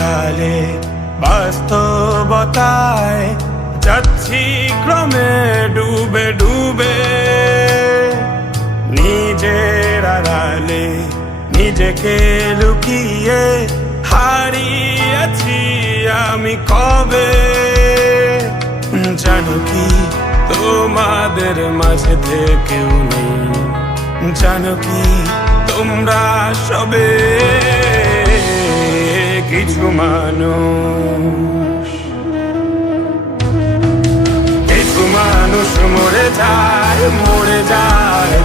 কালে বাস্তবতায় যাচ্ছি ক্রমে ডুবে ডুবে, নিজের আড়ালে নিজেকে লুকিয়ে হারিয়েছি আমি কবে। জানো কি তোমাদের মাঝে কেউ নেই, জানো কি তোমরা সবে কিছু মানুষ। কিছু মানুষ মরে যায়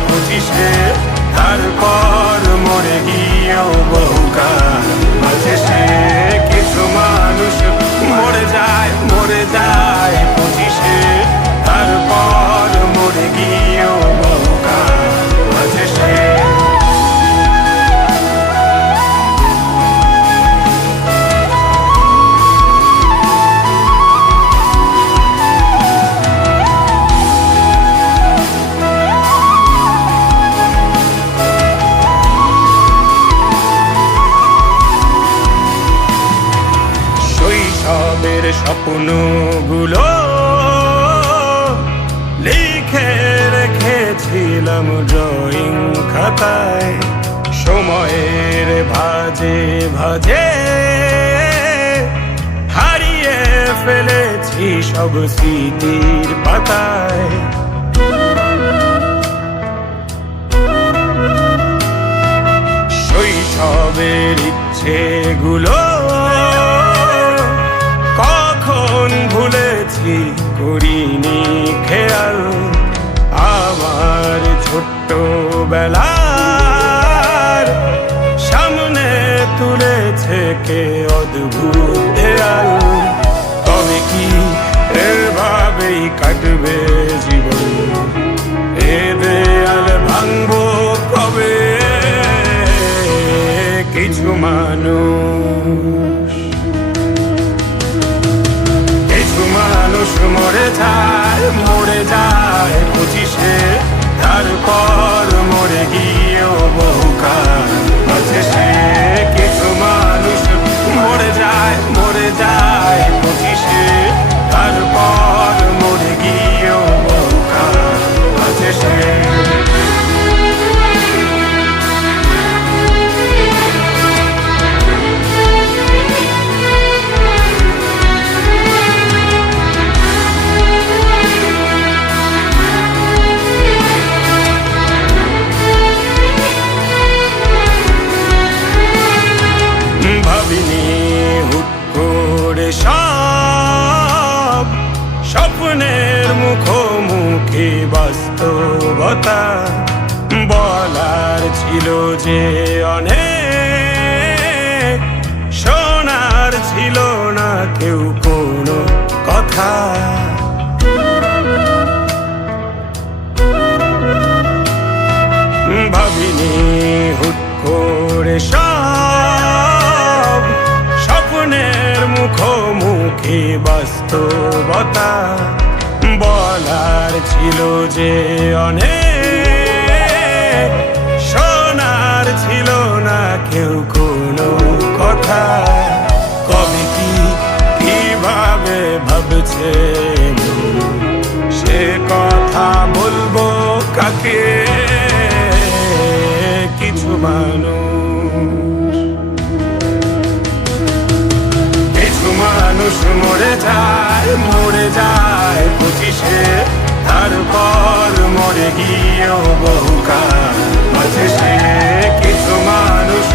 25-এ, তারপর মরে গিয়েও বহুকাল বাঁচে সে। কিছু মানুষ মরে যায় 25-এ, তারপর মরে গিয়েও বহুকাল বাঁচে সে। শৈশবের স্বপ্নগুলো লিখে রেখেছিলাম ড্রয়িং খাতায়, সময়ের ভাজে ভাজে হারিয়ে ফেলেছি সব স্মৃতির পাতায়। শৈশবের ইচ্ছেগুলো কখন ভুলেছি করিনি খেয়াল, আমার ছোট্ট বেলার সামনে তুলেছে কে অদ্ভুত দেয়াল। তবে কি এভাবেই কাটবে জীবন, এ দেয়াল ভাঙবো কবে? কিছু মানুষ মরে যায় 25-এ, তারপর মরে গিয়েও বহুকাল বাঁচে সে। কিছু মানুষ মরে যায় 25-এ, তারপর মরে গিয়েও বহুকাল বাঁচে সে। ভাবিনি হুট করে সব স্বপ্নের মুখোমুখি বাস্তবতা, বলার ছিল যে অনেক, শোনার ছিল না কেউ কোনো কথা। ভাবিনি হুট করে সব স্বপ্নের মুখোমুখি বাস্তবতা, বলার ছিল যে অনেক, শোনার ছিল না কেউ কোনো কথা। কবে কি কিভাবে ভাবছে সে কথা বলবো কাকে? কিছু মানুষ মরে যায় 25-এ, তারপর মরে গিয়েও বহুকাল বাঁচে সে। কিছু মানুষ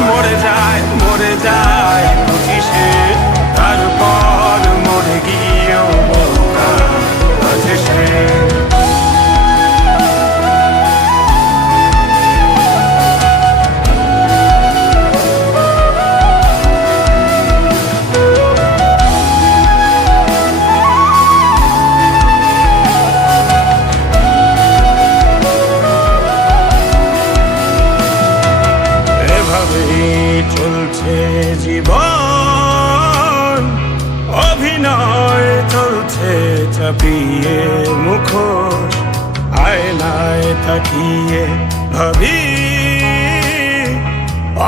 মরে যায় 25-এ, তারপর মরে গিয়েও বহুকাল বাঁচে সে। চলছে জীবন, অভিনয় চলছে চাপিয়ে মুখোশ, আয়নায় তাকিয়ে ভাবি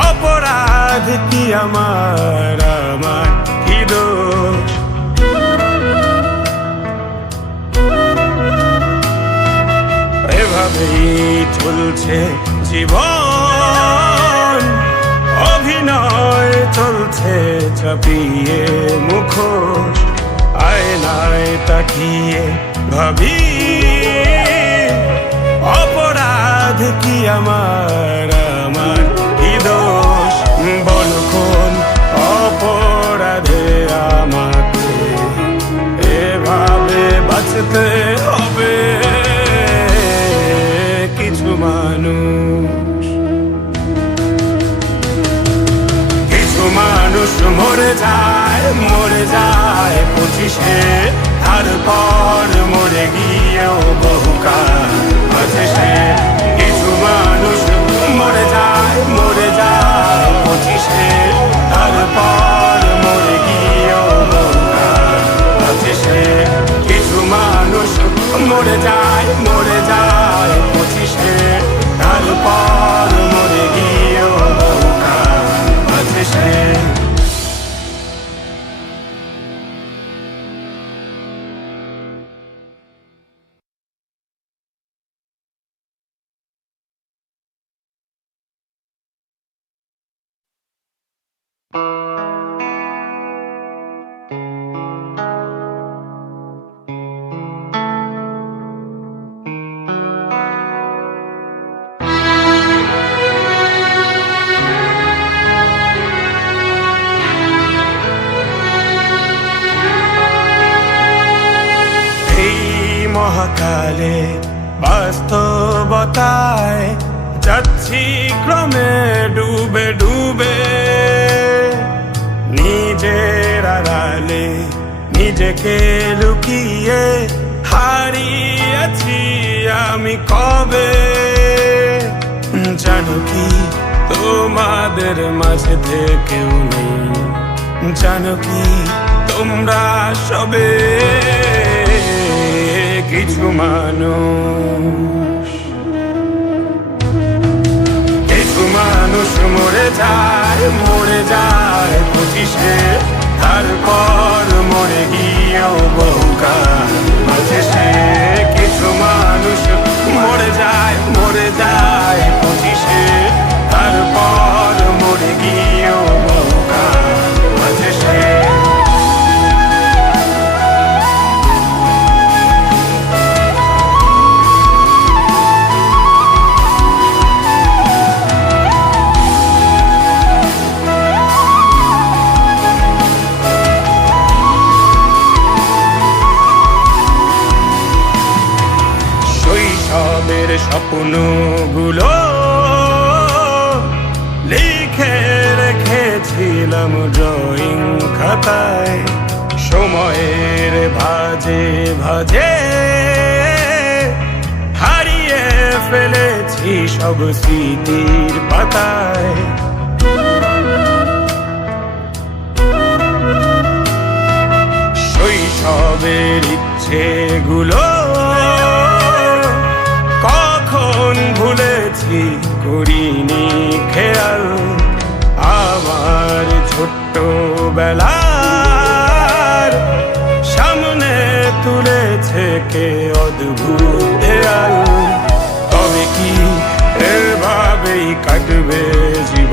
অপরাধ অপরাধ কি আমার কি দোষ? এভাবেই চলছে জীবন, অভিনয় চলছে চাপিয়ে মুখোশ। আয়নায় তাকিয়ে ভাবি অপরাধ কি আমার কি দোষ? বল কোন অপরাধে আমাকে এভাবে বাঁচতে হবে? কিছু মানুষ মরে যায় 25-এ, তারপর মরে গিয়েও বহুকাল আছে সে। কিছু মানুষ মরে যায় 25-এ, তারপর মরে গিয়েও বহুকাল আছে সে। কিছু মানুষ মরে যায় 25-এ, তারপর মরে গিয়েও বহুকাল আছে সে। মহাকালে বাস্তবতায় যাচ্ছি ক্রমে ডুবে ডুবে, নিজের আড়ালে নিজেকে লুকিয়ে হারিয়েছি আমি কবে। জানো কি তোমাদের মাঝে থেকেও নেই, জানো কি তোমরা সবে কিছু মানুষ মরে যায় 25-এ, তারপর মরে গিয়েও বহুকাল আছে সে। কিছু মানুষ মরে যায় 25-এ, তারপর মরে গিয়েও বহুকাল আছে সে। স্বপ্নগুলো লিখে রেখেছিলাম ড্রয়িং খাতায়, সময়ের ভাজে ভাজে হারিয়ে ফেলেছি সব স্মৃতির পাতায়। শৈশবের ইচ্ছেগুলো কখন ভুলেছি করিনি খেয়াল, আমার ছোট্ট বেলার সামনে তুলেছে কে অদ্ভুত দেয়াল। তবে কি এভাবেই কাটবে জীবন?